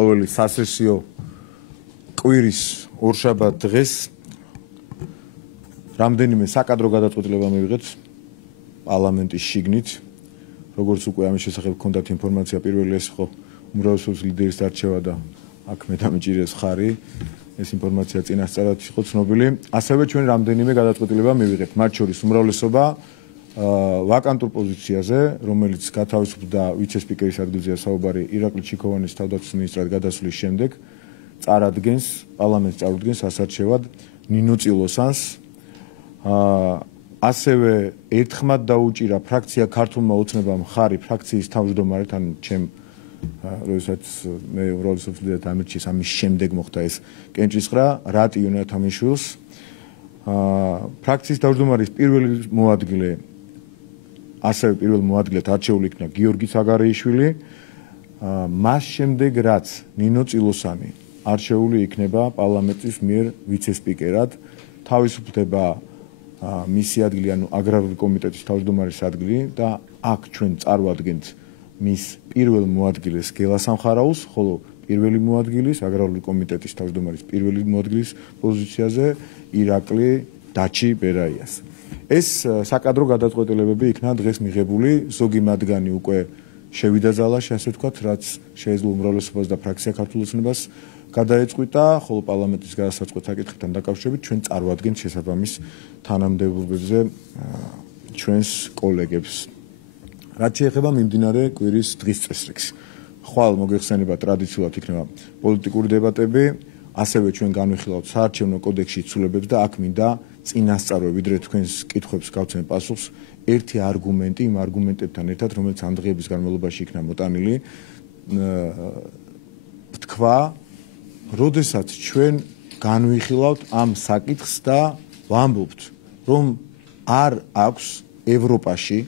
ყოველი სასესიო კვირის ორშაბათ დღეს რამდენიმე საკადრო გადაწყვეტილება მივიღეთ პარლამენტის შიგნით, როგორც უკვე ამის შესახებ გქონდათ ინფორმაცია, პირველი ეს იყო უმრავლესობის ლიდერის არჩევა და აქ მე დამიჭირეს ხარი, ეს ინფორმაცია წინასწარად იყო ცნობილი. ასევე ჩვენ რამდენიმე გადაწყვეტილება მივიღეთ, მათ შორის უმრავლესობა ვაკანტურ პოზიციაზე, რომელიც გათავისუფლდა ვიცე-სპიკერის ადგილზეა საუბარი ირაკლი ჩიქოვანის თავდაცვის მინისტრად გადასვლის შემდეგ, წარადგენს პარლამენტს წარუდგენს ასარჩევად ნინო წილოსანს. ასევე ერთხმად დაუჭირა ფრაქცია ქართულმა ოცნებამ ხარი ფრაქციის თავმჯდომარედ, ან ჩემ როდესაც მე უმრავლესობის ლიდერად ამირჩიეს, ამის შემდეგ მოხდა ეს კენჭისყრა რატი იონათამიშვილს. ფრაქციის თავმჯდომარის პირველი მოადგილე ასევე პირველ მოადგილედ არჩეული იქნა გიორგი საგარეიშვილი. მას შემდეგ რაც ნინო წილოსანი არჩეული იქნება პარლამენტის მიერ ვიცე-სპიკერად, თავისუფლდება მისი ადგილი, ანუ აგრარული კომიტეტის თავმჯდომარის ადგილი და აქ ჩვენ წარვადგენთ მის პირველ მოადგილეს გელა სამხარაულს, ხოლო პირველი მოადგილის აგრარული კომიტეტის თავმჯდომარის პირველი მოადგილის პოზიციაზე ირაკლი დაჩი ბერაიას. ეს საკადრო გადაწყვეტილებები იქნა დღეს მიღებული, ზოგი მათგანი უკვე შევიდა ზალაში, ასე ვთქვათ, რაც შეეძლო უმრავლესობას და ფრაქცია ქართულ ოცნებას გადაეწყვიტა, ხოლო პარლამენტის გადასაწყვეტ საკითხებთან დაკავშირებით ჩვენ წარვადგენთ შესაბამის თანამდებობებზე ჩვენს კოლეგებს. რაც შეეხება მიმდინარე კვირის დღის წესრიგს. ხვალ მოგეხსენება ტრადიციულად იქნება პოლიტიკური დებატები, ასევე ჩვენ განვიხილავთ საარჩევნო კოდექსში ცვლილებებს და აქ მინდა წინასწარვე, ვიდრე თქვენს კითხვებს გავცემ პასუხს, ერთი არგუმენტი იმ არგუმენტებთან ერთად, რომელიც ამ დღეების განმავლობაში იქნა მოტანილი, თქვა, როდესაც ჩვენ განვიხილავთ ამ საკითხს და ვამბობთ, რომ არ აქვს ევროპაში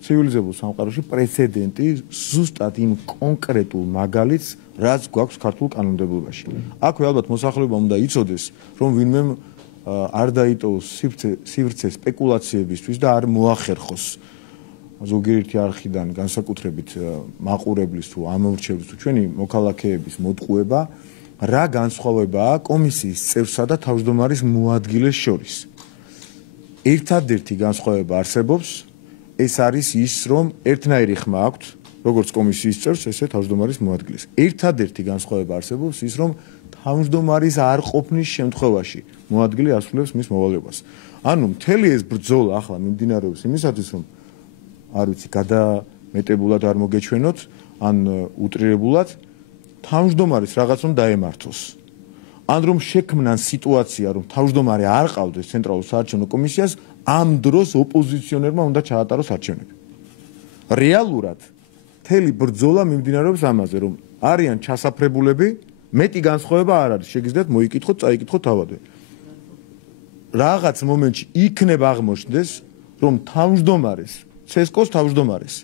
ცივილიზებულ სამყაროში პრეცედენტი ზუსტად იმ კონკრეტულ მაგალითს, რაც გვაქვს ქართულ კანონმდებლობაში. აქვე ალბათ მოსახლეობა უნდა იცოდეს, რომ ვინმე არ დაიტოვოს სივრცე სპეკულაციებისთვის და არ მოახერხოს ზოგიერთი არხიდან განსაკუთრებით მაყურებლის თუ ამორჩევლის თუ ჩვენი მოქალაქეების მოტყუება, რა განსხვავებაა კომისიის წევრსა და თავმჯდომარის მოადგილეს შორის. ერთადერთი განსხვავება არსებობს, ეს არის ის, რომ ერთნაირი ხმა აქვთ, როგორც კომისიის წევრს, ესე თავმჯდომარის მოადგილეს. ერთადერთი განსხვავება არსებობს ის, რომ თავმჯდომარის არ ყოფნის შემთხვევაში მოადგილე ასრულებს მის მოვალეობას. ანუ მთელი ეს ბრძოლა ახლა მიმდინარეობს იმისათვის, რომ არ ვიცი, გადამეტებულად არ მოგეჩვენოთ, ან უტრირებულად თავმჯდომარის რაღაც რომ დაემართოს. ან რომ შექმნან სიტუაცია, რომ თავმჯდომარე არ ყავდეს ცენტრალურ საარჩევნო კომისიას, ამ დროს ოპოზიციონერმა უნდა ჩაატაროს არჩევნები. რეალურად მთელი ბრძოლა მიმდინარეობს ამაზე, რომ არიან ჩასაფრებულები, მეტი განსხვავება არ არის, შეგიძლიათ მოიკითხოთ, წაიკითხოთ თავადვე. რაღაც მომენტში იქნება აღმოჩნდეს, რომ თავმჯდომარეს, ცესკოს თავმჯდომარეს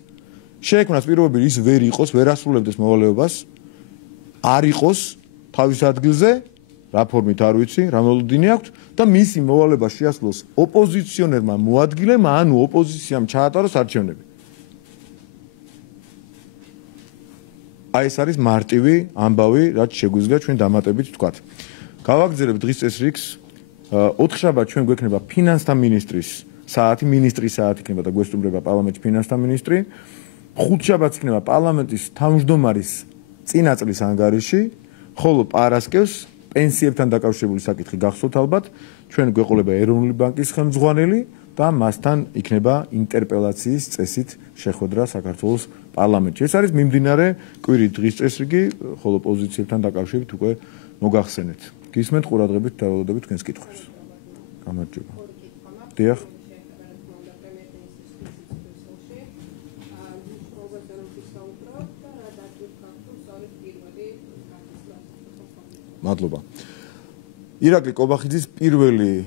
შეექმნას პირობები ის ვერ იყოს, ვერ ასრულებდეს მოვალეობას, არ იყოს თავის ადგილზე, რა ფორმით არ ვიცი, რა მოლოდინი აქვს და მისი მოვალეობა შეასრულოს ოპოზიციონერმა მოადგილემ, ანუ ოპოზიციამ ჩაატაროს არჩევნები. აი ეს არის მარტივი ამბავი, რაც შეგვიძლია ჩვენ დამატებით ვთქვათ. გავაგრძელებთ დღის წესრიგს. 4 შაბათს ჩვენ გვექნება ფინანსთა მინისტრის საათი, მინისტრის საათი იქნება და გვესტუმრება პარლამენტის ფინანსთა მინისტრი. 5 შაბათს იქნება პარლამენტის თავმჯდომარის წინაწლის ანგარიში, ხოლო პარასკევს პენსიებთან დაკავშირებული საკითხი გახსოვთ ალბათ, ჩვენ გვეყოლება ეროვნული ბანკის ხელმძღვანელი და მასთან იქნება ინტერპელაციის წესით შეხვედრა საქართველოს პარლამენტში. ეს არის მიმდინარე კვირის დღის წესრიგი, ხოლო პოზიციებთან დაკავშირებით უკვე მოგახსენეთ. გისმენთ ყურადღებით და ველოდებით თქვენს კითხვებს. გამარჯობა. დიახ. მადლობა. ირაკლი კობახიძის პირველი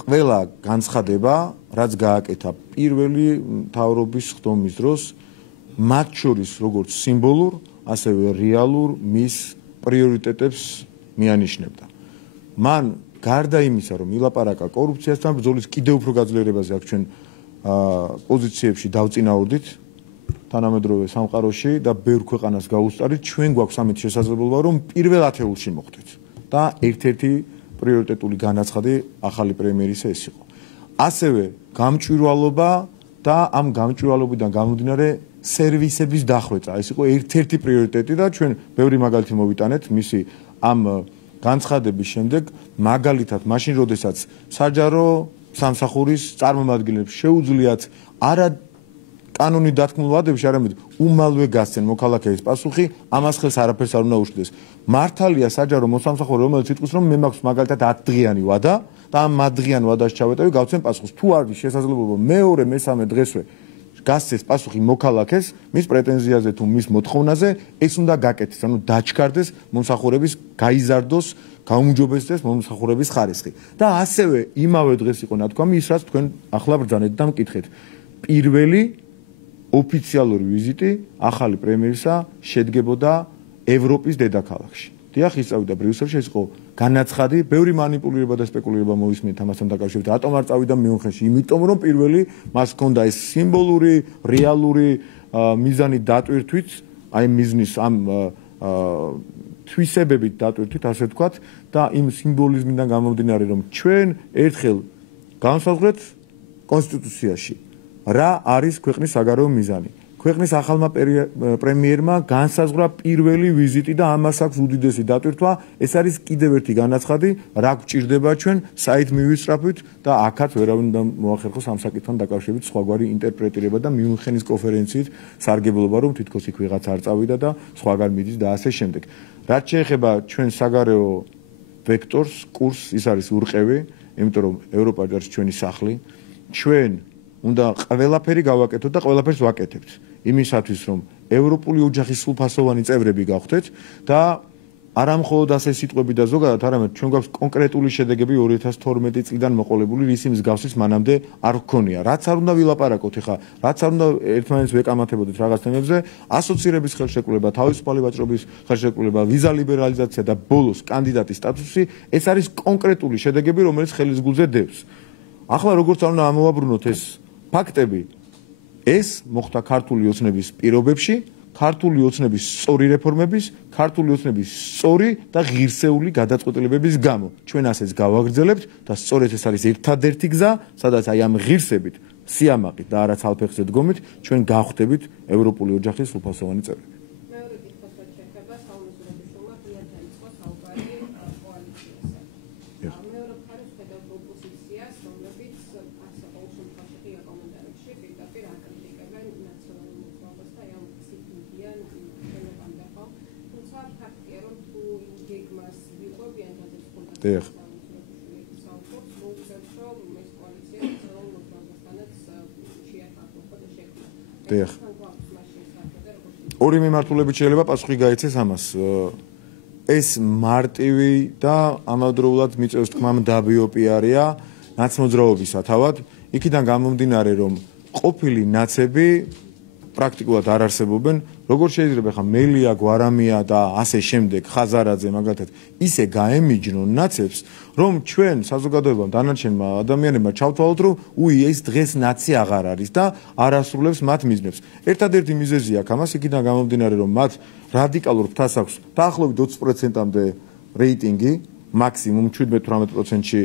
ყველა განცხადება, რაც გააკეთა პირველი მთავრობის ხდომის დროს, მათ შორის როგორც სიმბოლურ, ასევე რეალურ მის პრიორიტეტებს მიანიშნებდა. მან გარდა იმისა, რომ ილაპარაკა კორუფციასთან ბრძოლის კიდევ უფრო გაძლიერებაზე აქ ჩვენ პოზიციებში დავწინაურდით, თანამედროვე სამყაროში და ბევრ ქვეყანას გაუსწარით, ჩვენ გვაქვს ამით შესაძლებლობა, რომ პირველ ათეულში მოხვდეთ. და ერთ-ერთი პრიორიტეტული განაცხადი ახალი პრემიერისა ეს იყო. ასევე გამჭვირვალობა და ამ გამჭვირვალობიდან გამომდინარე სერვისების დახვეწა. ეს იყო ერთ-ერთი პრიორიტეტი და ჩვენ ბევრი მაგალითი მოვიტანეთ მისი ამ განცხადების შემდეგ, მაგალითად, მაშინ როდესაც საჯარო სამსახურის წარმომადგენლებს შეუძლიათ არა კანონით დათქმულ ვადებში, არამედ უმალვე გასცენ მოქალაქეების პასუხი, ამას ხელს არაფერს არ უნდა უშლის. მართალია საჯარო მოსამსახურე, რომელიც იტყვის, რომ მე მაქვს მაგალითად 10 დღიანი ვადა და ამ 10 დღიან ვადაში ჩავეტევი, გავცენ პასუხს. თუ არის შესაძლებლობა მეორე, მესამე დღესვე გასცეს პასუხი მოქალაქეს, მის პრეტენზიაზე თუ მის მოთხოვნაზე, ეს უნდა გაკეთდეს, ანუ დაჩქარდეს მომსახურების გაიზარდოს, გაუმჯობესდეს მომსახურების ხარისხი. და ასევე იმავე დღეს იყო ნათქვამი ის, რაც თქვენ ახლა ბრძანეთ და მკითხეთ. პირველი ოფიციალური ვიზიტი ახალი პრემიერისა შედგებოდა ევროპის დედაქალაქში. დიახ, ის წავიდა ბრიუსელში, ეს იყო განაცხადი, ბევრი манипуლირება და სპეკულირება მოვისმენთ ამასთან დაკავშირებით. რატომ არ წავიდა მიუნხენში? იმიტომ რომ პირველი მას ჰქონდა ეს სიმბოლური, რეალური მიზანი დატვირთვით, აი მიზნის ამ თვისებებით დატვირთვით, ასე ვთქვათ, და იმ სიმბოლიზმიდან გამომდინარე, რომ ჩვენ ერთხელ განსაზღვრეთ კონსტიტუციაში რა არის ქვეყნის საგარეო მიზანი. ქვეყნის ახალმა პრემიერმა განსაზღვრა პირველი ვიზიტი და ამას აქვს უდიდესი დატვირთვა. ეს არის კიდევ ერთი განაცხადი, რა გვჭირდება ჩვენ საით მივისწრაფვით და აქაც ვერავინ უნდა მოახერხოს ამ საკითხთან დაკავშირებით სხვაგვარი ინტერპრეტირება და მიუნხენის კონფერენციით სარგებლობა, რომ თითქოს იქ ვიღაც არ წავიდა და სხვაგან მიდის და ასე შემდეგ. რაც შეეხება ჩვენ საგარეო ვექტორს, კურსს, ის არის ურყევი, იმიტომ რომ ევროპა არის ჩვენი სახლი. ჩვენ უნდა ყველაფერი გავაკეთოთ და ყველაფერს ვაკეთებთ. იმისათვის, რომ ევროპული ოჯახის სრულფასოვანი წევრები გავხდეთ და არა მხოლოდ ასე სიტყვები და ზოგადად, არამედ ჩვენ გვაქვს კონკრეტული შედეგები 2012 წლიდან მოყოლებული, რის მსგავსის მანამდე არ გქონია. რაც არ უნდა ვილაპარაკოთ ეხა, რაც არ უნდა ერთმანეთს ვეკამათებოდეთ რაღაც თემებზე, ასოცირების ხელშეკრულება, თავისუფალი ვაჭრობის ხელშეკრულება, ვიზა ლიბერალიზაცია და ბოლოს კანდიდატის სტატუსი, ეს არის კონკრეტული შედეგები, რომელიც ხელის გულზე დევს. ახლა როგორც არ უნდა ამოვაბრუნოთ ეს ფაქტები, ეს მოხდა ქართული ოცნების პირობებში, ქართული ოცნების სწორი რეფორმების, ქართული ოცნების სწორი და ღირსეული გადაწყვეტილებების გამო. ჩვენ ასეც გავაგრძელებთ და სწორედ ეს არის ერთადერთი გზა, სადაც აი ამ ღირსებით, სიამაყით და არა ცალფეხზე დგომით, ჩვენ გავხდებით ევროპული ოჯახის სრულფასოვანი წევრები. დიახ. დიახ. ორი მიმართულებით შეიძლება პასუხი გაიცეს ამას. ეს მარტივი და ამავდროულად მიწევს თქმამ დაბიო პიარია ნაცმოძრაობისა თავად. იქიდან გამომდინარე, რომ ყოფილი ნაცები პრაქტიკულად არ არსებობენ. როგორ შეიძლება ხა მელია, გვარამია და ასე შემდეგ ხაზარაძე მაგალითად ისე გაემიჯნონ ნაცებს, რომ ჩვენ საზოგადოებამ დანარჩენმა ადამიანებმა ჩავთვალოთ, რომ ეს დღეს ნაცი აღარ არის და არ ასრულებს მათ მიზნებს. ერთადერთი მიზეზი აქვს ამას, იქიდან გამომდინარე, რომ მათ რადიკალურ ფრთას აქვს დაახლოებით 20%-მდე რეიტინგი, მაქსიმუმ 17-18%-ში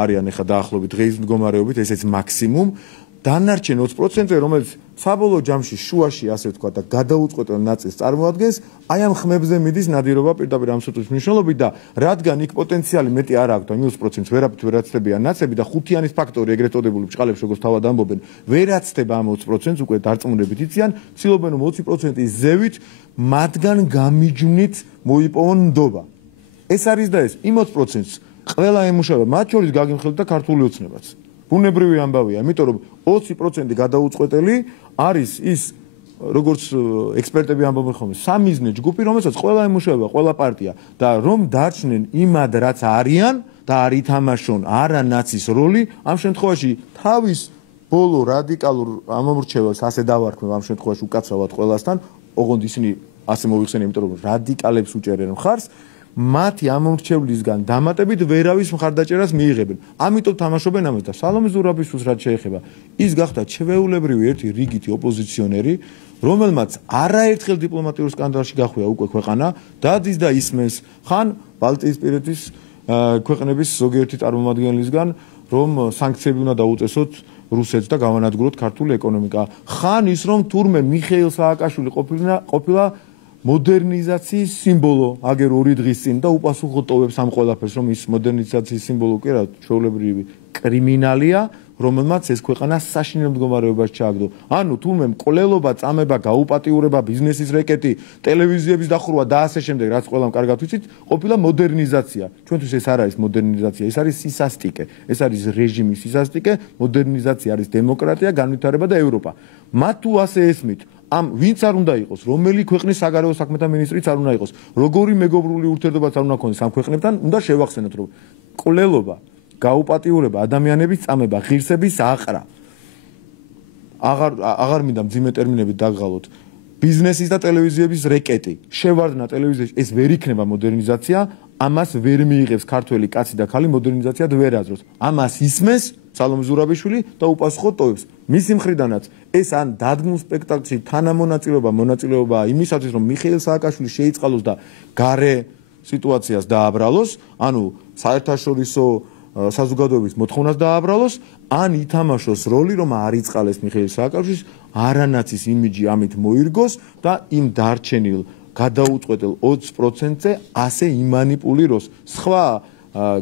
არიან ეხა დაახლოებით დღეის მდგომარეობით, ესეც მაქსიმუმ. დანარჩენ 20%-ზე, რომელიც საბოლოო ჯამში შუაში, ასე ვთქვათ, და გადაუწყვეტელ ნაწილს წარმოადგენს, აი ამ ხმებზე მიდის ნადირობა პირდაპირ ამ სიტყვის მნიშვნელობით და რადგან იქ პოტენციალი მეტი არ აქვს და 20%-ს ვერაფრით ვერ აცდებიან ნაცები და ხუთიანის ფაქტორი ეგრეთ წოდებული ბჭყალებს როგორც თავად ამბობენ, ვერ აცდება ამ 20%-ს უკვე დარწმუნებით იციან, ცდილობენ რომ 20%-ის ზევით მათგან გამიჯვნით მოიპოვონ ნდობა. ეს არის და ეს იმ 20%-ს ყველა ემუშავება, მათ შორის გაგიმხელდა და ქართული ოცნებაც. ბუნებრივი ამბავია, იმიტომ რომ 20% გადაუწყვეტელი არის ის, როგორც ექსპერტები ამბობენ ხოლმე, სამიზნე ჯგუფი, რომელსაც ყველა ემუშავება, ყველა პარტია და რომ დარჩნენ იმად, რაც არიან და არ ითამაშონ არა ნაცის როლი, ამ შემთხვევაში თავის ბოლო რადიკალურ ამომრჩეველს ასე დავარქმევ ამ შემთხვევაში უკაცრავად ყველასთან, ოღონდ ისინი ასე მოიხსენიებენ, იმიტომ რომ რადიკალებს უჭერენ მხარს, მათი ამორჩევლისგან დამატებით ვერავის მხარდაჭერას მიიღებენ. ამიტომ თამაშობენ ამას და სალომე ზურაბიშვილს რაც შეეხება, ის გახდა ჩვეულებრივი ერთი რიგითი ოპოზიციონერი, რომელმაც არაერთხელ დიპლომატიურ სკანდალში გახვია უკვე ქვეყანა, დადის და ისმენს ხან ბალტიისპირეთის ქვეყნების ზოგიერთი წარმომადგენლისგან, რომ სანქციები უნდა დაუწესოთ რუსეთს და გავანადგუროთ ქართული ეკონომიკა. ხან ის რომ თურმე მიხეილ სააკაშვილი ყოფილა მოდერნიზაციის სიმბოლო აგერ 2 დღის წინ და უპასუხო ტოვებს ამ ყველაფერს, რომ ის მოდერნიზაციის სიმბოლო კი რა ჩვეულებრივი კრიმინალია, რომელმაც ეს ქვეყანა საშინელ მდგომარეობაში ჩააგდო. ანუ თურმე მკვლელობა, წამება, გაუპატიურება, ბიზნესის რეკეტი, ტელევიზიების დახურვა და ასე შემდეგ, რაც ყველამ კარგად ვიცით, ყოფილა მოდერნიზაცია. ჩვენთვის ეს არ არის მოდერნიზაცია, ეს არის სისასტიკე, ეს არის რეჟიმის სისასტიკე, მოდერნიზაცია არის დემოკრატია, განვითარება და ევროპა. მათ თუ ასე ესმით, ამ ვინც არ უნდა იყოს, რომელი ქვეყნის საგარეო საქმეთა მინისტრიც არ უნდა იყოს, როგორი მეგობრული ურთიერთობაც არ უნდა ქონდეს ამ ქვეყნებთან, უნდა შევახსენოთ, რომ მკვლელობა, გაუპატიურება, ადამიანების წამება, ღირსების აყრა. აღარ მინდა მძიმე ტერმინებით დაგღალოთ. ბიზნესის და ტელევიზიების რეკეტი, შევარდნა ტელევიზიაში, ეს ვერ იქნება მოდერნიზაცია, ამას ვერ მიიღებს ქართველი კაცი და ქალი მოდერნიზაციად ვერ აზრობს. ამას ისმენს სალომე ზურაბიშვილი და უპასუხოდ ტოვებს. მისი მხრიდანაც ეს ან დადგმულ სპექტაკლში მონაწილეობაა იმისათვის, რომ მიხეილ სააკაშვილი შეიწყალოს და გარე სიტუაციას დააბრალოს, ანუ საერთაშორისო საზოგადოების მოთხოვნას დააბრალოს, ან ითამაშოს როლი, რომ არ იწყალეს მიხეილ სააკაშვილის არანაცის იმიჯი ამით მოირგოს და იმ დარჩენილ გადაუწყვეტელ 20%-ზე ასე იმანიპულიროს. სხვა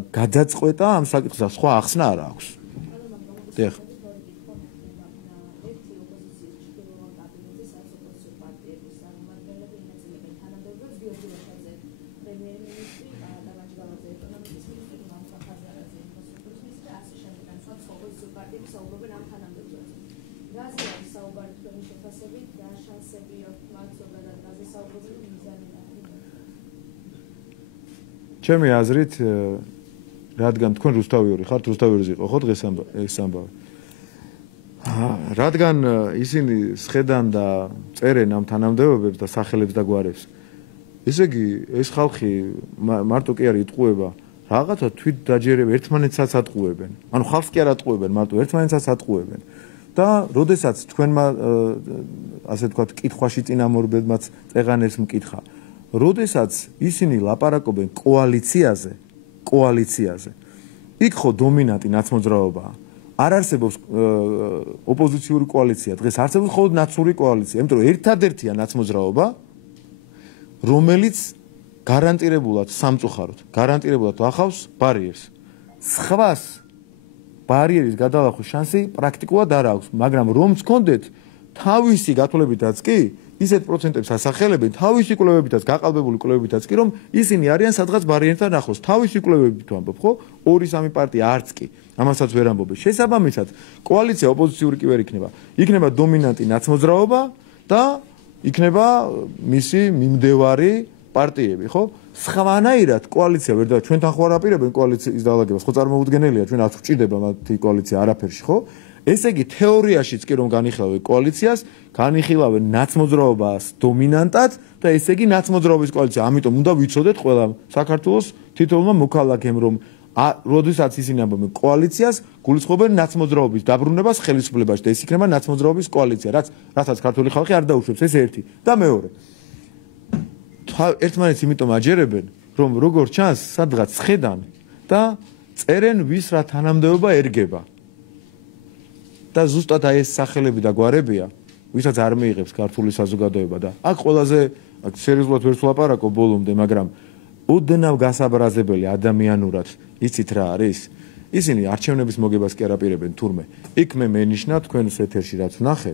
გადაწყვეტა ამ საკითხზე, სხვა ახსნა არ აქვს. დიახ. ჩემი აზრით, რადგან თქვენ რუსთავიორი ხართ, რუსთავიორზე იყო ხო დღეს ეს ამბავი. რადგან ისინი სხედან და წერენ ამ თანამდებობებს და სახელებს და გვარებს, ესე იგი ეს ხალხი მარტო კი არ იტყუება, რაღაცა თვით დაჯერება ერთმანეთსაც ატყუებენ. ანუ ხალხს კი არ ატყუებენ, მარტო ერთმანეთსაც ატყუებენ. და როდესაც თქვენმა ასე ვთქვათ, კითხვაში წინამორბედმაც წეღანებს მკითხა, როდესაც ისინი ლაპარაკობენ კოალიციაზე, იქ ხო დომინანტი ნაცმოძრაობაა. არ არსებობს ოპოზიციური კოალიცია, დღეს არსებობს მხოლოდ ნაცური კოალიცია, იმიტომ რომ ერთადერთია ნაცმოძრაობა, რომელიც გარანტირებულად სამწუხაროდ, გარანტირებულად ახავს ბარიერს. სხვას ბარიერის გადალახვის შანსი პრაქტიკულად არ აქვს, მაგრამ რომც გქონდეთ თავისი გათვლებითაც კი ისეთ პროცენტებს ასახელებენ, თავისი კვლევებითაც, გაყალბებული კვლევებითაც კი, რომ ისინი არიან სადღაც ბარიერთან ახლოს. თავისი კვლევებით ვამბობ, ხო? 2-3 პარტია არც კი. ამასაც ვერ ამბობენ. შესაბამისად, კოალიცია ოპოზიციური კი ვერ იქნება. იქნება დომინანტი ნაცმოძრაობა და იქნება მისი მიმდევარი პარტიები, ხო? სხვანაირად კოალიცია ვერ და ჩვენთან ხო არ აპირებენ კოალიციის დალაგებას, ხო წარმოუდგენელია, ჩვენ არ გვჭირდება მათი კოალიცია არაფერში, ხო? ესე იგი თეორიაშიც კი რომ განიხილავენ კოალიციას, განიხილავენ ნაცმოძრაობას დომინანტად და ესე იგი ნაცმოძრაობის კოალიცია. ამიტომ უნდა ვიცოდეთ ყველა საქართველოს თითოეულმა მოქალაქემ, რომ როდესაც ისინი ამბობენ კოალიციას, გულისხმობენ ნაცმოძრაობის დაბრუნებას ხელისუფლებაში და ეს იქნება ნაცმოძრაობის კოალიცია, რასაც ქართული ხალხი არ დაუშვებს, ეს ერთი. და მეორე. ერთმანეთს იმიტომ აჯერებენ, რომ როგორც ჩანს, სადღაც სხედან და წერენ ვის რა თანამდებობა ერგება. და ზუსტად აი ეს სახელები და გვარებია, ვისაც არ მიიღებს ქართული საზოგადოება და აქ ყველაზე სერიოზულად ვერ ვლაპარაკობ ბოლომდე, მაგრამ ოდნავ გასაბრაზებელი ადამიანურად იცით რა არის? ისინი არჩევნების მოგებას კი არ აპირებენ თურმე. იქ მე მენიშნა თქვენს ეთერში რაც ვნახე,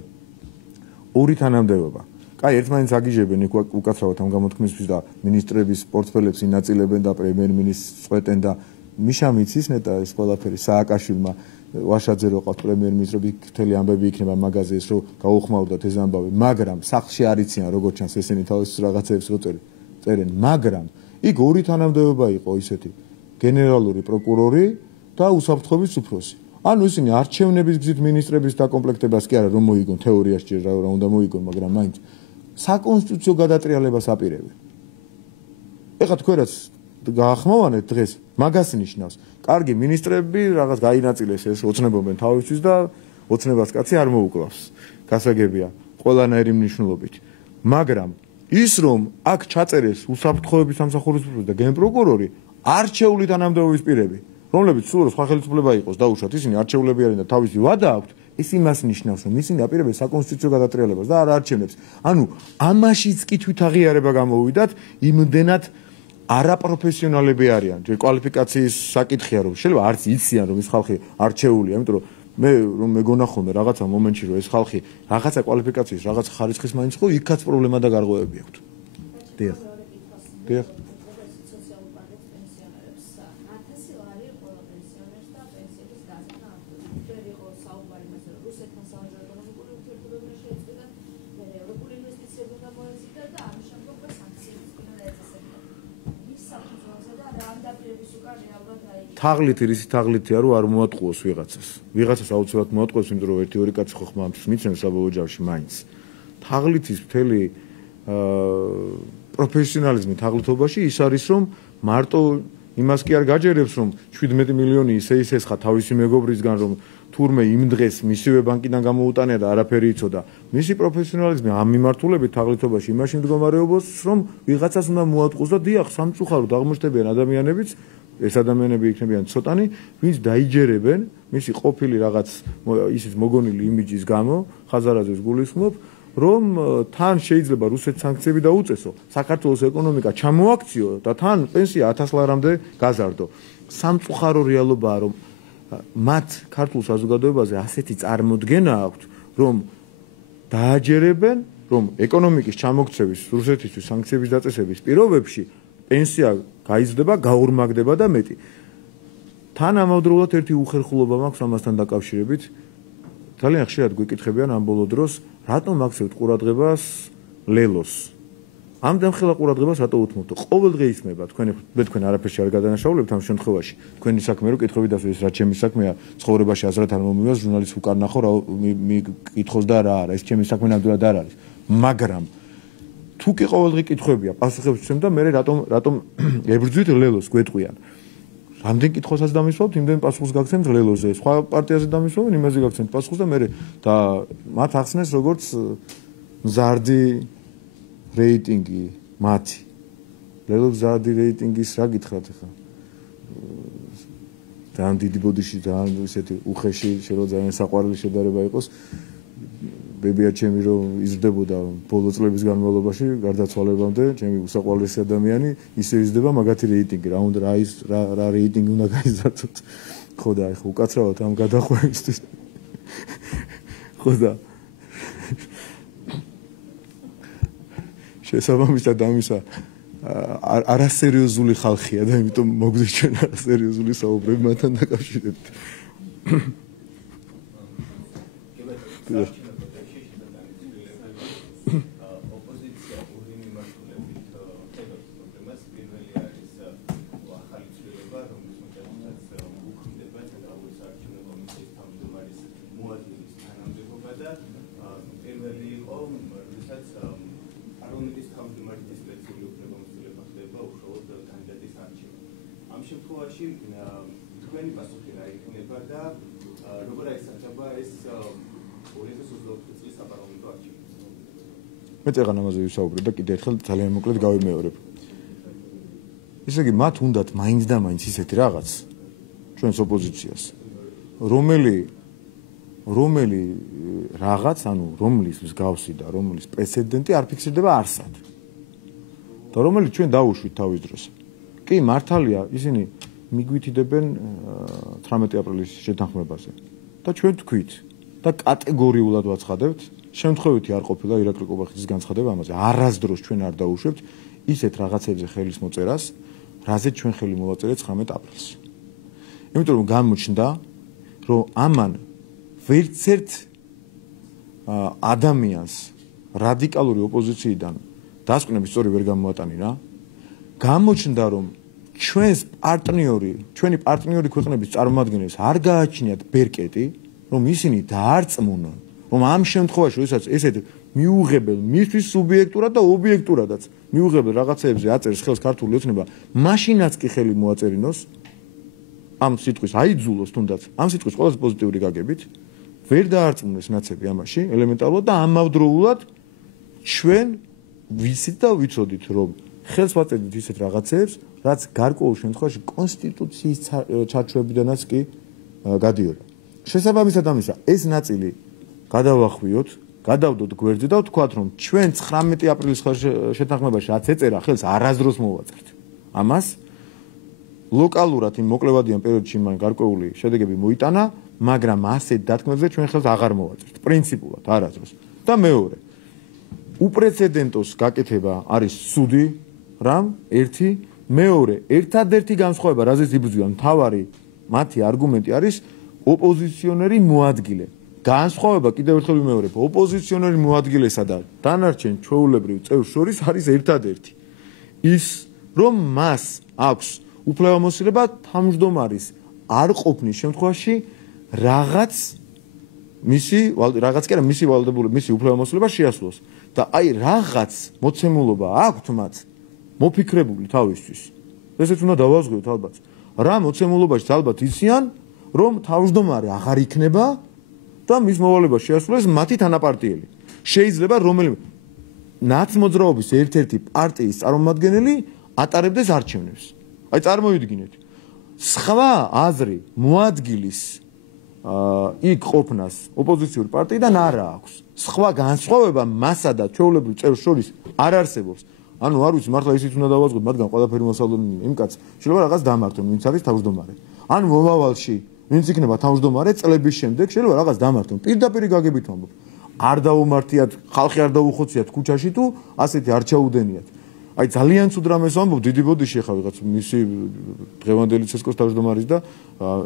2 თანამდებობა. კაი, ერთმანეთს აგიჟებენ იქ უკაცრავად ამ გამოთქმისთვის და მინისტრების პორტფელებს ინაწილებენ და პრემიერ-მინისტრს წვეტენ და მიშამ იცის ნეტა ეს ყველაფერი სააკაშვილმა ვაშაძე რო ყავთ პრემიერ-მინისტრი, მთელი ამბები იქნება მაგაზე ეს რო გაუხმაურდათ ეს ამბავი, მაგრამ სახლში არ იციან როგორც ჩანს ესენი თავის რაღაცებს რო წერენ, მაგრამ იქ 2 თანამდებობა იყო ისეთი, გენერალური პროკურორი და უსაფრთხოების უფროსი. ანუ ისინი არჩევნების გზით მინისტრების დაკომპლექტებას კი არა რომ მოიგონ თეორიაში ჯერ რა უნდა მოიგონ, მაგრამ მაინც საკონსტიტუციო გადატრიალებას აპირებენ. ეხლა თქვენ რაც გაახმოვანეთ დღეს, მაგას ნიშნავს. კარგი მინისტრები რაღაც გაინაწილეს ეს ოცნებობენ თავისთვის და ოცნებას კაცი არ მოუკლავს. გასაგებია ყველანაირი მნიშვნელობით. მაგრამ ის რომ აქ ჩაწერეს უსაფრთხოების სამსახურის და გენპროკურორი არჩეული თანამდებობის პირები, რომლებიც სულ სხვა ხელისუფლება იყოს დაუშვათ, ისინი არჩეულები არიან და თავისი ვადა აქვთ, ეს იმას ნიშნავს, რომ ისინი აპირებენ საკონსტიტუციო გადატრიალებას და არ არჩევნებს. ანუ ამაშიც კი თვითაღიარება გამოუვიდათ, იმდენად არაპროფესიონალები არიან. კვალიფიკაციის საკითხია, რომ შეიძლება არც იციან, რომ ეს ხალხი არჩეულია, იმიტომ რომ მე რომ მეგონა ხოლმე რაღაცა მომენტში რომ ეს ხალხი რაღაცა კვალიფიკაციის, რაღაცა ხარისხის მაინც ხო, იქაც პრობლემა და გარღვევები აქვთ. დიახ. დიახ. თაღლითი რის თაღლითია რომ არ მოატყუოს ვიღაცას აუცილებლად მოატყუოს, იმიტომ რომ ერთი ორი კაცი ხო ხმამს მიცემს საბოლოო ჯამში მაინც. თაღლითის მთელი პროფესიონალიზმი თაღლითობაში ის არის, რომ მარტო იმას კი არ გაჯერებს, რომ 17 მილიონი ისე ესხა თავისი მეგობრისგან, რომ თურმე იმ დღეს მისივე ბანკიდან გამოუტანია და არაფერი იცოდა. მისი პროფესიონალიზმი ამ მიმართულებით თაღლითობაში იმაში მდგომარეობს, რომ ვიღაცას უნდა მოატყუოს და დიახ, სამწუხაროდ აღმოჩნდებიან ადამიანებიც, ეს ადამიანები იქნებიან ცოტანი, ვინც დაიჯერებენ მისი ყოფილი რაღაც ისის მოგონილი იმიჯის გამო, ხაზარაძეს გულისხმობ, რომ თან შეიძლება რუსეთს სანქციები დაუწესო, საქართველოს ეკონომიკა ჩამოაქციო და თან პენსია 1000 ლარამდე გაზარდო. სამწუხარო რეალობაა, რომ მათ ქართულ საზოგადოებაზე ასეთი წარმოდგენა აქვთ, რომ დააჯერებენ, რომ ეკონომიკის ჩამოქცევის, რუსეთისთვის სანქციების დაწესების პირობებში პენსია გაიზრდება, გაორმაგდება და მეტი. თან ამავდროულად ერთი უხერხულობა მაქვს ამასთან დაკავშირებით. ძალიან ხშირად გვიკითხებიან ამ ბოლო დროს, რატომ აქცევთ ყურადღებას ლელოს? ამდენ ხელა ყურადღებას რატო უთმობთ? ყოველდღე ისმება თქვენ არაფერში არ გადანაშაულებთ ამ შემთხვევაში. თქვენი საქმე რო კითხვები დასვეს, ეს რაც ჩემი საქმეა, ცხოვრებაში აზრად არ მომივას, ჟურნალისტს უკან ნახო რა მიკითხოს და რა არა, ეს ჩემი საქმე ნამდვილად არ არის. მაგრამ თუ კი ყოველდღე კითხვებია, პასუხებს ვცემ და მე რატომ ებრძვით ლელოს გვეტყვიან. რამდენ კითხვასაც დამისვავთ, იმდენ პასუხს გაგცემთ ლელოზე. სხვა პარტიაზე დამისვავენ, იმაზე გაგცემთ პასუხს და მე და მათ ახსნეს როგორც მზარდი რეიტინგი მათი. ლელოს მზარდი რეიტინგის რა გითხრათ ახლა? ძალიან დიდი ბოდიში, ძალიან ისეთი უხეში, შეიძლება ძალიან საყვარელი შედარება იყოს. ბებია ჩემი რომ იზრდებოდა ბოლო წლების განმავლობაში, გარდაცვალებამდე, ჩემი უსაყვარლესი ადამიანი, ისე იზრდება მაგათი რეიტინგი, რა რეიტინგი უნდა გაიზარდოთ. ხო და ეხლა უკაცრავად ამ გადახვევისთვის. ხო და შესაბამისად ამისა არასერიოზული ხალხია და იმიტომ მოგვდის ჩვენ არასერიოზული საუბრები მათთან დაკავშირებით. თქვენი პასუხი რა იქნება და როგორ აისახება ეს 2024 წლის საპარლამენტო არჩევნები? მე წეგან ამაზე ვისაუბრებ და კიდევ ერთხელ ძალიან მოკლედ გავიმეორებ. ისე იგი მათ უნდათ მაინც და მაინც ისეთი რაღაც ჩვენს ოპოზიციას, რომელი რაღაც, ანუ რომლის მსგავსი და რომლის პრეცედენტი არ ფიქსირდება არსად. და რომელიც ჩვენ დაუშვით თავის დროს. კი, მართალია, ისინი მიგვითიდებენ 18 აპრილის შეთანხმებაზე და ჩვენ თქვით და კატეგორიულად ვაცხადებთ, შემთხვევითი არ ყოფილა ირაკლი კობახიძის განცხადება ამაზე. არასდროს ჩვენ არ დაუშვებთ ისეთ რაღაცებზე ხელის მოწერას, რაზეც ჩვენ ხელი მოვაწერეთ 19 აპრილს. იმიტომ რომ გამოჩნდა, რომ ამან ვერცერთ ადამიანს რადიკალური ოპოზიციიდან დასკვნების სწორი ვერ გამოატანინა. გამოჩნდა, რომ ჩვენი პარტნიორი ქვეყნების წარმომადგენლებს არ გააჩნიათ ბერკეტი, რომ ისინი დაარწმუნონ, რომ ამ შემთხვევაში, როდესაც ესეთ მიუღებელ მისთვის სუბიექტურად და ობიექტურადაც მიუღებელ რაღაცეებზე აწერს ხელს ქართული ოცნება, მაშინაც კი ხელი მოაწერინოს ამ სიტყვის აიძულოს თუნდაც ამ სიტყვის ყველაზე პოზიტიური გაგებით ვერ დაარწმუნეს ნაცები ამაში ელემენტარულად და ამავდროულად ჩვენ ვიცით და ვიცოდით რომ ხელს ვაწერდით ისეთ რაღაცებს რაც გარკვეულ შემთხვევაში კონსტიტუციის ჩარჩოებიდანაც კი გადიოდა შესაბამისად ამისა ეს ნაწილი გადავახვიოთ გადავდოთ გვერდზე და ვთქვათ რომ ჩვენ 19 აპრილის შეთანხმებაში რაც ეწერა ხელს არასდროს მოვაწერთ ამას ლოკალურად იმ მოკლევადიან პერიოდში მან გარკვეული შედეგები მოიტანა, მაგრამ ასეთ დათქმებზე ჩვენ ხელს აღარ მოვაწერთ, პრინციპულად არასდროს. და მეორე, უპრეცედენტოს გაკეთება არის ცუდი რამ, ერთი, მეორე, ერთადერთი განსხვავება, რაზეც იბრძვიან მთავარი მათი არგუმენტი არის ოპოზიციონერი მოადგილე. განსხვავება კიდევ ერთხელ ვიმეორებ, ოპოზიციონერი მოადგილესა და დანარჩენ ჩვეულებრივ წევრს შორის არის ერთადერთი. ის რომ მას აქვს უფლებამოსილება თავმჯდომარის არ ყოფნის შემთხვევაში რაღაც მისი ვალდებული მისი უფლებამოსილება შეასრულოს და აი რაღაც მოცემულობა აქვთ მათ მოფიქრებული თავისთვის ესეც უნდა დავაზღვიოთ ალბათ რა მოცემულობაში ალბათ იციან რომ თავმჯდომარე აღარ იქნება და მის მოვალეობას შეასრულეს მათი თანაპარტიელი შეიძლება რომელიმე ნაცმოძრაობის ერთ-ერთი პარტიის წარმომადგენელი ატარებდეს არჩევნებს აი წარმოვიდგინეთ სხვა აზრი მოადგილის იქ ყოფნას ოპოზიციური პარტიიდან არ აქვს სხვა განსხვავება მასა და ჩვეულებრივ წევრს შორის არ არსებობს ანუ არ ვიცი მართლა ისიც უნდა დავაზღვოთ მაგრამ ყველაფერი მოსალოდნელი იმ კაც შეიძლება რაღაც დამართონ ვინც არის თავმჯდომარე ან მომავალში ვინც იქნება თავმჯდომარე წლების შემდეგ შეიძლება რაღაც დამართონ პირდაპირ გაგებით ვამბობ არ დაუმართიათ ხალხი არ დაუხოციათ ქუჩაში თუ ასეთი არ ჩაუდენიათ აი ძალიან ცუდ რამეს ვამბობ დიდი ბოდიში ხა ვიღაც მისი დღევანდელი ცესკოს თავმჯდომარის და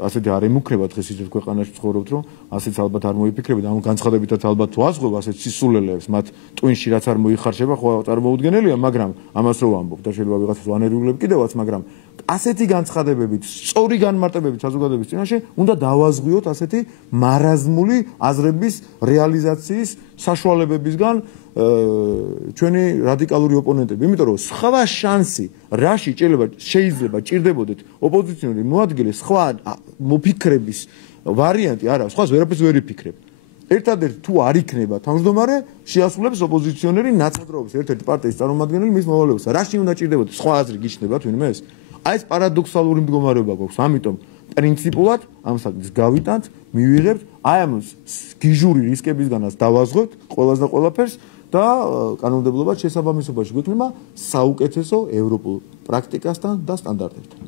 ასეთი არ ემუქრება დღეს ისეთ ქვეყანაში ცხოვრობთ რომ ასეც ალბათ არ მოიფიქრებთ ამ განცხადებითაც ალბათ თუ ასღებ ასეთ სისულელეებს მათ ტვინში რაც არ მოიხარშება ხო წარმოუდგენელია მაგრამ ამას რო ვამბობ და შეიძლება ვიღაცას ვანერგულებ კიდევაც მაგრამ ასეთი განცხადებებით სწორი განმარტებებით საზოგადოების წინაშე უნდა დავაზღვიოთ ასეთი მარაზმული აზრების რეალიზაციის საშუალებებისგან ჩვენი რადიკალური ოპონენტები, იმიტომ რომ სხვა შანსი რაში შეიძლება ჭირდებოდეთ ოპოზიციონერი მოადგილე სხვა მოფიქრების ვარიანტი არ აქვს, სხვას ვერაფერს ვერ იფიქრებ. ერთადერთი თუ არ იქნება თავმჯდომარე, შეასრულებს ოპოზიციონერი ნაცადრობის ერთ-ერთი პარტიის წარმომადგენელი მის მოვალეობას. რაში უნდა ჭირდებოდეთ სხვა აზრი გიჩნდებათ ვინმეს? აი ეს პარადოქსალური მდგომარეობა გვაქვს, ამიტომ პრინციპულად ამ საკითხს გავიტანთ, მივიღებთ, აი ამ გიჟური რისკებისგანაც დავაზღვევთ ყველას და ყველაფერს და კანონმდებლობა შესაბამისობაში გვექნება საუკეთესო ევროპულ პრაქტიკასთან და სტანდარტებთან.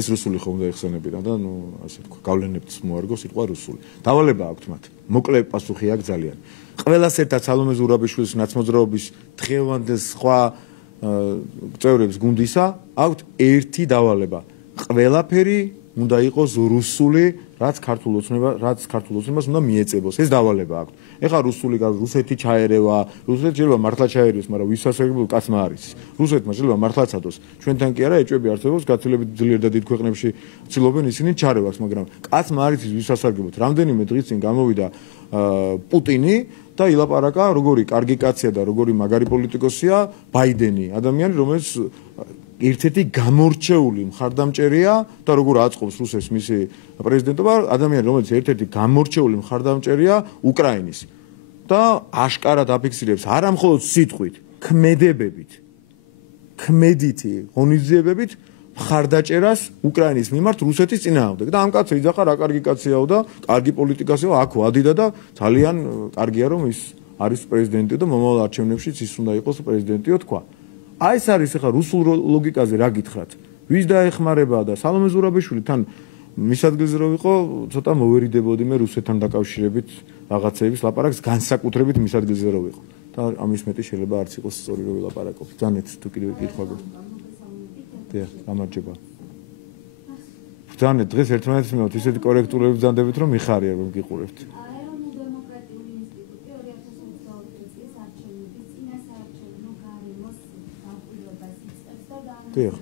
ეს რუსული ხომ უნდა ეხსენებინა და ნუ ასე თქვა გავლენებს მოარგო სიტყვა რუსული. დავალება აქვთ მათ. მოკლე პასუხი აქვს ძალიან. ყველას ერთად სალომე ზურაბიშვილის ნაცმოძრაობის დღევანდელ სხვა წევრებს გუნდისა აქვთ ერთი დავალება. ყველაფერი უნდა იყოს რუსული, რაც ქართულ ოცნებას უნდა მიეწებოს. ეს დავალება აქვთ. ეხლა რუსეთი ჩაერევა, რუსეთი შეიძლება მართლა ჩაერევოს, მაგრამ ვისასრებულ კაცმა არის. რუსეთმა შეიძლება მართლა წადოს. ჩვენთან კი არა, ეჭვები არსებობს, გაცილებით ძლიერ და დიდ ქვეყნებში ცდილობენ ისინი ჩარევას, მაგრამ კაცმა არის ვისასრებულოთ. რამდენიმე დღის წინ გამოვიდა პუტინი და ილაპარაკა, როგორი კარგი კაცია და როგორი მაგარი პოლიტიკოსია ბაიდენი, ადამიანი, რომელიც ერთ-ერთი გამორჩეული მხარდამჭერია და როგორ აწყობს რუსეთს მისი პრეზიდენტობა, ადამიანი, რომელიც ერთ-ერთი გამორჩეული მხარდამჭერია უკრაინის და აშკარად აფიქსირებს არა მხოლოდ სიტყვით, ქმედებებით, ქმედითი ღონისძიებებით მხარდაჭერას უკრაინის მიმართ რუსეთის წინააღმდეგ და ამ კაცը იძახა რა კარგი კაციაო და კარგი პოლიტიკასიაო, აქ ვადიდა და ძალიან კარგია რომ ის არის პრეზიდენტი და მომავალ არჩევნებშიც ის უნდა იყოს პრეზიდენტიო თქვა. აი ეს არის ახლა რუსულ ლოგიკაზე რა გითხრათ. ვის დაეხმარება და სალომე ზურაბიშვილი თან მის ადგილზე რო ვიყო, ცოტა მოვერიდებოდი მე რუსეთთან დაკავშირებით რაღაცეების ლაპარაკს განსაკუთრებით მის ადგილზე რო ვიყო. და ამის მეტი შეიძლება არც იყოს სწორი რო ვილაპარაკო. ძანეთ თუ კიდევ კითხვა გქონდა. დიახ, გამარჯობა. ძანეთ დღეს ერთმანეთს მიმართ ისეთი კორექტულები ბრძანდებით რომ მიხარია რომ გიყურებთ. ეროვნულ დემოკრატიული ინსტიტუტი 2022 წლის არჩევნების წინ დიახ.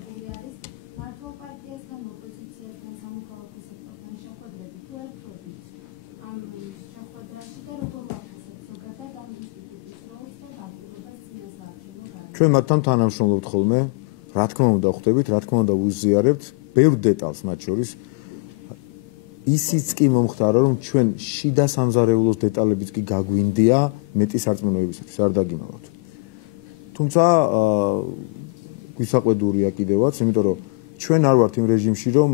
მართლ პარტიასთან ოპოზიციასთან სამოქალაქო სექტორთან შეხვედრები თუ ერთობით ამ შეხვედრაში და როგორ ვახსენებთ ზოგადად ამ ინსტიტუტის როლს და დაპირებას წინასაარჩევნო გარემოში. ჩვენ მათთან თანამშრომლობთ ხოლმე, რა თქმა უნდა ხვდებით, რა თქმა უნდა ვუზიარებთ ბევრ დეტალს მათ შორის. ისიც კი მომხდარა, რომ ჩვენ შიდა სამზარეულოს დეტალებიც კი გაგვინდია მეტი სარწმუნოებისათვის, არ დაგიმალავთ. თუმცა გვისაყვედურია კიდევაც, იმიტომ რომ ჩვენ არ ვართ იმ რეჟიმში, რომ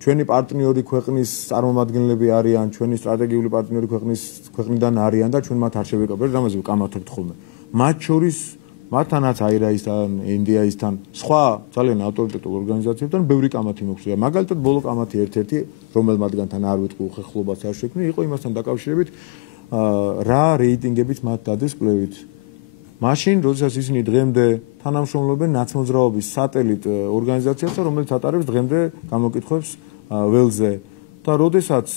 ჩვენი პარტნიორი ქვეყნის წარმომადგენლები არიან, ჩვენი სტრატეგიული პარტნიორი ქვეყნიდან არიან და ჩვენ მათ არ შევეკავებთ, რამაზე ვკამათებთ ხოლმე. მათ შორის მათთანაც აირაისთან, ინდიაისთან, სხვა ძალიან ავტორიტეტულ ორგანიზაციებთან ბევრი კამათი მოგვწია. მაგალითად, ბოლო კამათი ერთ-ერთი, რომელმათგანთან არ ვიტყვი უხერხულობას არ შექმნი, იყო იმასთან დაკავშირებით, რა რეიტინგებით მათ დადეს კვლევით. მაშინ, როდესაც ისინი დღემდე თანამშრომლობენ ნაცმოძრაობის სატელიტ ორგანიზაციასთან, რომელიც ატარებს დღემდე გამოკითხვებს ველზე. და როდესაც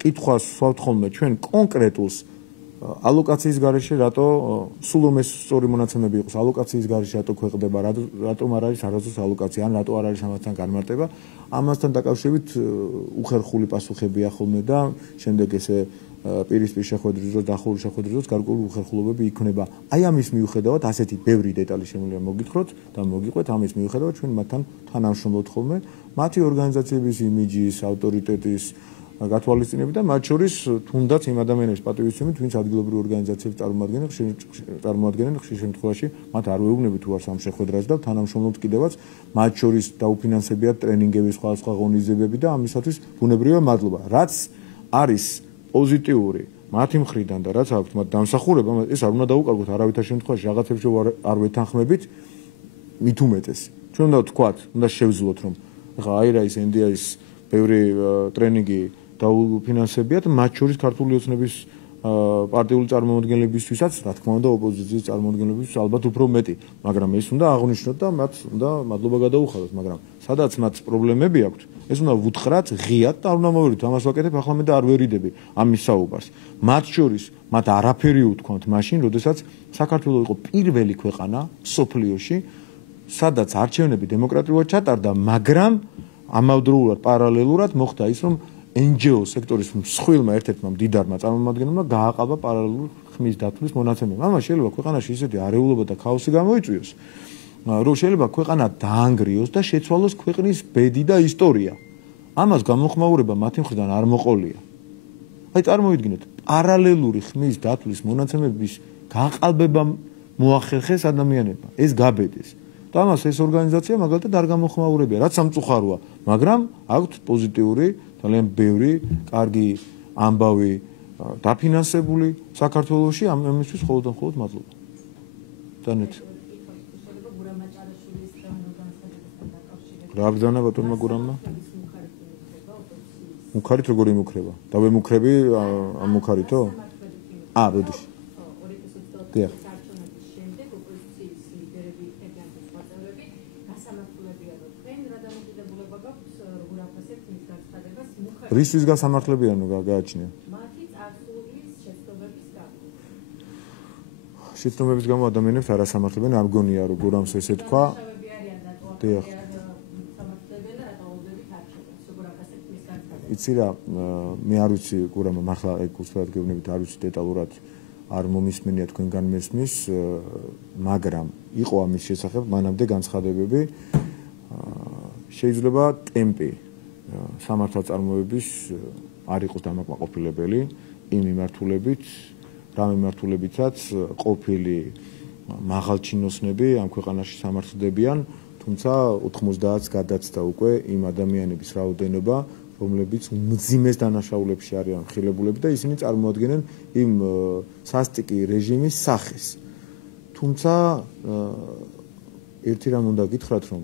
კითხვას ვსვავთ ხოლმე ჩვენ კონკრეტულს ალოკაციის გარეშე რატო სულ რომ ეს სწორი მონაცემები იყოს ალოკაციის გარეშე რატო ქვეყნდება რატომ არ არის არასდროს ალოკაცია ან რატო არ არის ამასთან განმარტება ამასთან დაკავშირებით უხერხული პასუხებია ხოლმე და შემდეგ ესე პირისპირ შეხვედრის დროს დახურულ შეხვედრის დროს გარკვეული უხერხულობები იქნება აი ამის მიუხედავად ასეთი ბევრი დეტალი შემიძლია მოგითხროთ და მოგიყვეთ ამის მიუხედავად ჩვენ მათთან თანამშრომლობთ ხოლმე მათი ორგანიზაციების იმიჯის ავტორიტეტის გათვალისწინებით და მათ შორის თუნდაც იმ ადამიანების პატივისცემით, ვინც ადგილობრივი ორგანიზაციებს წარმოადგენენ, ხშირ შემთხვევაში მათ არ ვეუბნებით თუ არ სამ შეხვედრას და თანამშრომლობთ კიდევაც, მათ შორის დაუფინანსებიათ ტრენინგები, სხვა ღონისძიებები და ამისათვის ბუნებრივია მადლობა. რაც არის პოზიტიური მათი მხრიდან და რაც აქვს მათ დამსახურება, ეს არ უნდა დაუკარგოთ არავითარ შემთხვევაში რაღაცებში არ ვეთანხმებით, მით უმეტეს. ჩვენ უნდა ვთქვათ, უნდა შევძლოთ, რომ ახლა აირაის ენდიაის ბევრი ტრენინგი დაუფინანსებიათ მათ შორის ქართული ოცნების პარტიული წარმომადგენლებისთვისაც, რა თქმა უნდა, ოპოზიციის წარმომადგენლებისთვის ალბათ უფრო მეტი, მაგრამ ეს უნდა აღვნიშნოთ და მათ უნდა მადლობა გადაუხადოთ, მაგრამ სადაც მათ პრობლემები აქვთ, ეს უნდა ვუთხრათ ღიად და არ უნდა მოვერიდოთ, ამას ვაკეთებ ახლა მე და არ ვერიდები ამის საუბარს. მათ შორის მათ არაფერი უთქვამთ მაშინ, როდესაც საქართველო იყო პირველი ქვეყანა სოფლიოში, სადაც არჩევნები დემოკრატიულად ჩატარდა, მაგრამ ამავდროულად პარალელურად მოხდა ის, რომ NGO სექტორის მსხვილმა ერთ-ერთმა მდიდარმა წარმომადგენელმა გააყალბა პარალელურ ხმის დათვლის მონაცემები. ამას შეიძლება ქვეყანაში ისეთი არეულობა და ქაოსი გამოიწვიოს, რომ შეიძლება ქვეყანა დაანგრიოს და შეცვალოს ქვეყნის ბედი და ისტორია. ამას გამოხმაურება მათი მხრიდან არ მოყოლია. აი წარმოიდგინეთ, პარალელური ხმის დათვლის მონაცემების გააყალბება მოახერხეს ადამიანებმა. ეს გაბედეს. და ამას ეს ორგანიზაცია მაგალითად არ გამოხმაურებია, რაც სამწუხაროა, მაგრამ აქვთ პოზიტიური, ძალიან ბევრი, კარგი ამბავი დაფინანსებული საქართველოში ამისთვის მხოლოდ მადლობა. დანეთ. რა ბრძანა ბატონმა გურამმა? მუქარით როგორ იმუქრება? დავემუქრები ამ მუქარითო? როდის? დიახ. რისთვის გასამართლებიანო გააჩნია? მათი წარსულის შეცდომების გამო. შეცდომების გამო ადამიანებს არ ასამართლებენ, არ მგონია რომ გურამს ესე თქვა. დიახ. იცი რა, მე არ ვიცი გურამა მართლა გულწრფელად გეუბნებით, არ ვიცი დეტალურად არ მომისმენია თქვენგან მესმის, მაგრამ იყო ამის შესახებ მანამდე განცხადებები. შეიძლება ტემპი სამართალწარმოების არ იყოს დამაკმაყოფილებელი იმ მიმართულებით, რა მიმართულებითაც ყოფილი მაღალჩინოსნები ამ ქვეყანაში სამართლებიან, თუმცა 90-ს გადაცდა უკვე იმ ადამიანების რაოდენობა, რომლებიც მძიმეს დანაშაულებში არიან ხილებულები და ისინი წარმოადგენენ იმ სასტიკი რეჟიმის სახეს. თუმცა ერთი რამ უნდა გითხრათ, რომ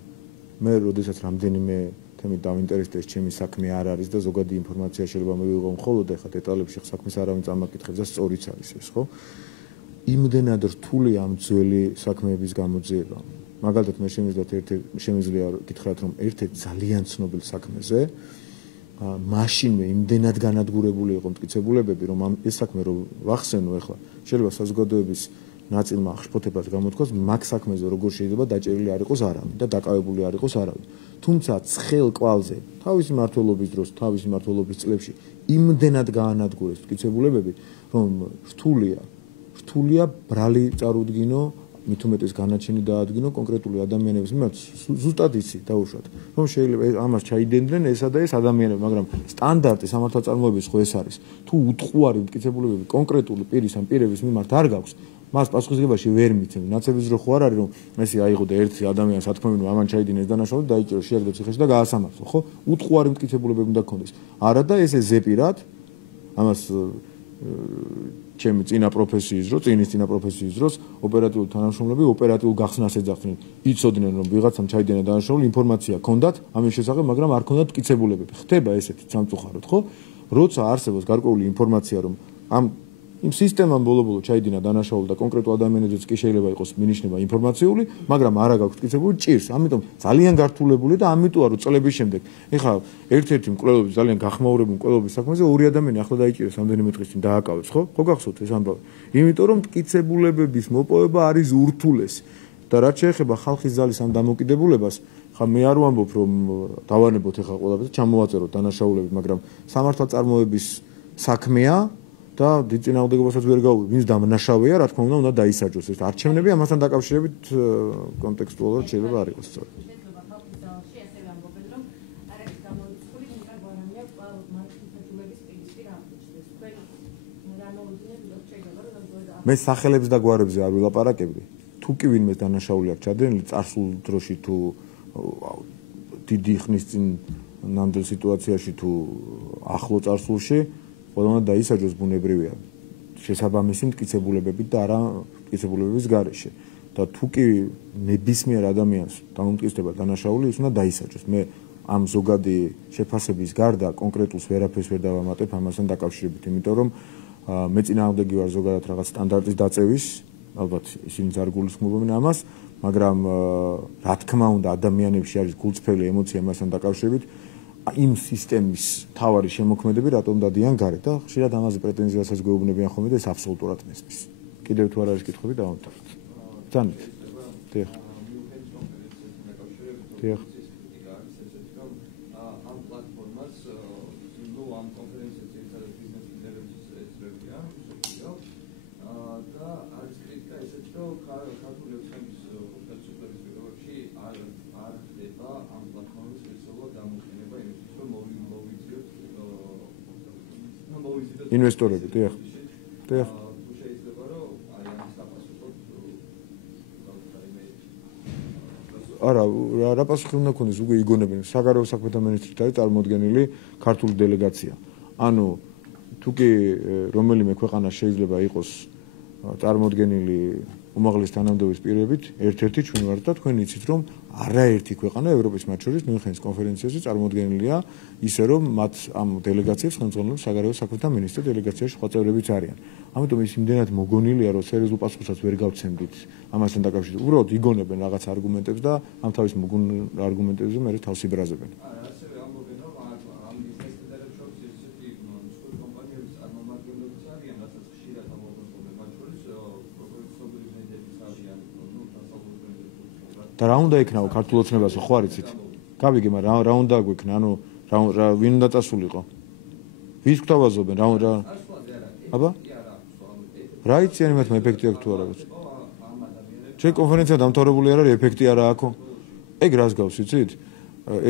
მე როდესაც რამდენიმე თემით დავინტერესდეს, ჩემი საქმე არ არის და ზოგადი ინფორმაცია შეიძლება მივიღო მხოლოდ ახლა დეტალებში საქმეს არავინ წამაკითხებს და სწორიც არის ეს, ხო? იმდენად რთული ამ ძველი საქმეების გამოძიება. მაგალითად მე შემიძლია გითხრათ, რომ ერთ-ერთ ძალიან ცნობილ საქმეზე მაშინვე იმდენად განადგურებული იყო მტკიცებულებები, რომ ეს საქმე რომ ვახსენო ახლა, შეიძლება საზოგადოების ნაწილმა ხშფოთებას გამოთქვას მაგ საქმეზე როგორ შეიძლება დაჭერილი არ იყოს არავინ და დაკავებული არ იყოს არავინ. თუმცა ცხელ კვალზე თავისი მმართველობის დროს, თავისი მმართველობის წლებში იმდენად გაანადგურეს მტკიცებულებები, რომ რთულია ბრალი წარუდგინო, მით უმეტეს განაჩენი დაადგინო კონკრეტული ადამიანების მიმართ. ზუსტად იცი დაუშვათ, რომ შეიძლება ამას ჩაიდენდნენ ესა და ეს ადამიანები, მაგრამ სტანდარტი სამართალწარმოების ხო ეს არის. თუ უტყუარი მტკიცებულებები კონკრეტული პირის ან პირების მიმართ არ გაქვს, მას პასუხისგებაში ვერ მიცემ. ნაცების დრო ხო არ არის, რომ ესე აიღო და ერთი ადამიანს ათქმევინო, ამან ჩაიდინეს დანაშაული, დაიჭირო შეაგდო ციხეში და გაასამართლო, ხო? უტყუარი მტკიცებულებები უნდა გქონდეს. არა და ესე ზეპირად ამას ჩემი წინა პროფესიის დროს ოპერატიული თანამშრომლები ოპერატიულ გახსნას ეძახდნენ. იცოდნენ რომ ვიღაცამ ჩაიდენა დანაშაული, ინფორმაცია ჰქონდათ ამის შესახებ, მაგრამ არ ჰქონდათ მტკიცებულებები. ხდება ესეთი სამწუხაროდ, ხო? როცა არსებობს გარკვეული ინფორმაცია, რომ ამ იმ სისტემამ ბოლო-ბოლო ჩაიდინა დანაშაული და კონკრეტულ ადამიანებზეც კი შეიძლება იყოს მინიშნება ინფორმაციული, მაგრამ არა გაქვს მტკიცებული, ჭირს. ამიტომ ძალიან გართულებული და ამიტოა რომ წლების შემდეგ, ეხლა ერთ-ერთი მკვლელობის ძალიან გახმაურებული მკვლელობის საქმეზე ორი ადამიანი ახლა დაიჭირეს რამდენიმე დღის წინ დააკავეს, ხო? ხო გახსოვთ ეს ამბავი? იმიტომ რომ მტკიცებულებების მოპოვება არის ურთულესი. და რაც შეეხება ხალხის ძალის ამ დამოკიდებულებას, ხა მე არ ვამბობ რომ დავანებოთ ეხლა ყველაფერს, ჩამოვაწეროთ დანაშაულები, მაგრამ სამართალწარმოების საქმეა და დიდ წინააღმდეგობასაც ვერ გავუვი, ვინც დამნაშავეა, რა თქმა უნდა დაისაჯოს. ეს არჩევნები ამასთან დაკავშირებით კონტექსტუალურად შეიძლება არ იყოს სწორი. მე სახელებს და გვარებზე არ ვილაპარაკებდი. თუ კი ვინმეს დანაშაული აქვს ჩადენილი წარსულ დროში თუ დიდი ხნის წინ ნამდვილ სიტუაციაში თუ ახლო წარსულში ყველანაირად დაისაჯოს ბუნებრივია შესაბამისი მტკიცებულებებით და არა მტკიცებულებების გარეშე და თუ კი ნებისმიერ ადამიანს დამომტკიცდება დანაშაული ის უნდა დაისაჯოს. მე ამ ზოგადი შეფასების გარდა კონკრეტულს ვერაფერს ვერ დავამატებ ამასთან დაკავშირებით, იმიტომ რომ მე წინააღმდეგი ვარ ზოგადად რაღაც სტანდარტის დაწევის, ალბათ ისინი არ გულისხმობენ ამას, მაგრამ რა თქმა უნდა ადამიანებში არის გულწრფელი ემოცია ამასთან დაკავშირებით. იმ სისტემის თავარი შემოქმედები რატომ დადიან გარეთ და ხშირად ამაზე პრეტენზიასაც გვეუბნებიან ხოლმე და ეს აბსოლუტურად მესმის. კიდევ თუ არ არის კითხვები დავამთავროთ. ძანით. დიახ. დიახ. ამ პლატფორმას ნუ ამ კონფერენციაზე ერთად ბიზნეს ლიდერების ეცრებია, და არის კრიტიკა ესეც რომ ქართული ოცნების ხელისუფლების პირობებში არ ხდება ამ პლატფორმის სპეციალურად გამოყენება იმისთვის რომ მოვიზიოთ ინვესტორები, დიახ. დიახ. თუ შეიძლება რომ აი ამის დაპასუხოთ არა, რა პასუხი უნდა ქონდეს, უკვე იგონებენ. საგარეო საქმეთა მინისტრით არის წარმოადგენილი ქართული დელეგაცია. ანუ თუ კი რომელიმე ქვეყანა შეიძლება იყოს წარმოადგენილი უმაღლესი თანამდებობის პირებით, ერთ-ერთი ჩვენ ვართ და თქვენ იცით რომ არაერთი ქვეყანა ევროპის მათ შორის მიუნხენის კონფერენციაზე წარმოადგენლია ისე რომ მათ ამ დელეგაციებს ხელმძღვანელობს საგარეო საქმეთა მინისტრი დელეგაციაში სხვა წევრებიც არიან. ამიტომ ის იმდენად მოგონილია რომ სერიოზულ პასუხსაც ვერ გავცემდით ამასთან დაკავშირებით. უბრალოდ იგონებენ რაღაც არგუმენტებს და ამ თავის მოგონილ არგუმენტებზე მე თავს იბრაზებენ. ასევე ამბობენ რომ ამ ბიზნეს ლიდერებს შორის ესეთი მსხვილი კომპანიების წარმომადგენლებიც არიან, რასაც ხშირად ამბობენ მათ შორის პროფესიონალური მედიების არიან, და რა უნდა იქნაო ქართულ ოცნებაზე ხო არ იცით? გავიგე, მაგრამ რა უნდა გვექნა, ანუ რა ვინ უნდა წასულიყო? ვის გვთავაზობენ რა აბა? რა იციან იმათმა ეფექტი აქვს თუ არა ვიცი? ჩვენ კონფერენცია დამთავრებული არ არის, ეფექტი არა აქვს. ეგ რას გავს იცით?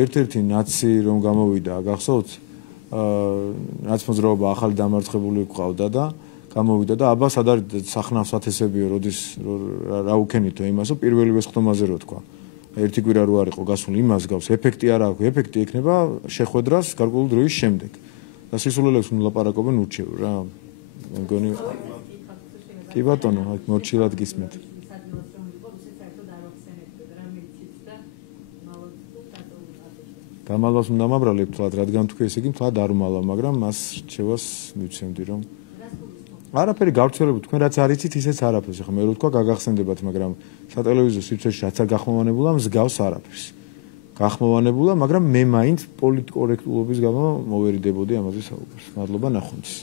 ერთ-ერთი ნაცი რომ გამოვიდა, გახსოვთ? ნაცმოძრაობა ახალი დამარცხებული გვყავდა და გამოვიდა და აბა სად არის სახნავს ათესებიო, როდის რა უქენითო იმასო პირველივე ხტომაზე რო თქვა. ერთი კვირა რო არ იყო გასული, იმას გავს, ეფექტი არ აქვს, ეფექტი ექნება შეხვედრას გარკვეული დროის შემდეგ. და სისულელებს ვლაპარაკობენ ურჩევ რა. მე მგონი კი ბატონო, მორჩილად გისმენთ. დამალვას უნდა მაბრალებ თლად, რადგან თქვი ესე იგი თლად არ უმალა, მაგრამ მას რჩევას მივცემდი რომ არაფერი გავრცელებული თქვენ რაც არ იცით ისეც არაფერს. ახლა მე რო თქვა გაგახსენდებათ, მაგრამ სატელევიზიო სივრცეში რაც არ გახმოვანებულა, მსგავს არაფერს. გახმოვანებულა, მაგრამ მე მაინც პოლიტკორექტულობის გამო მოვერიდებოდი ამაზე საუბარს. მადლობა ნახვამდის.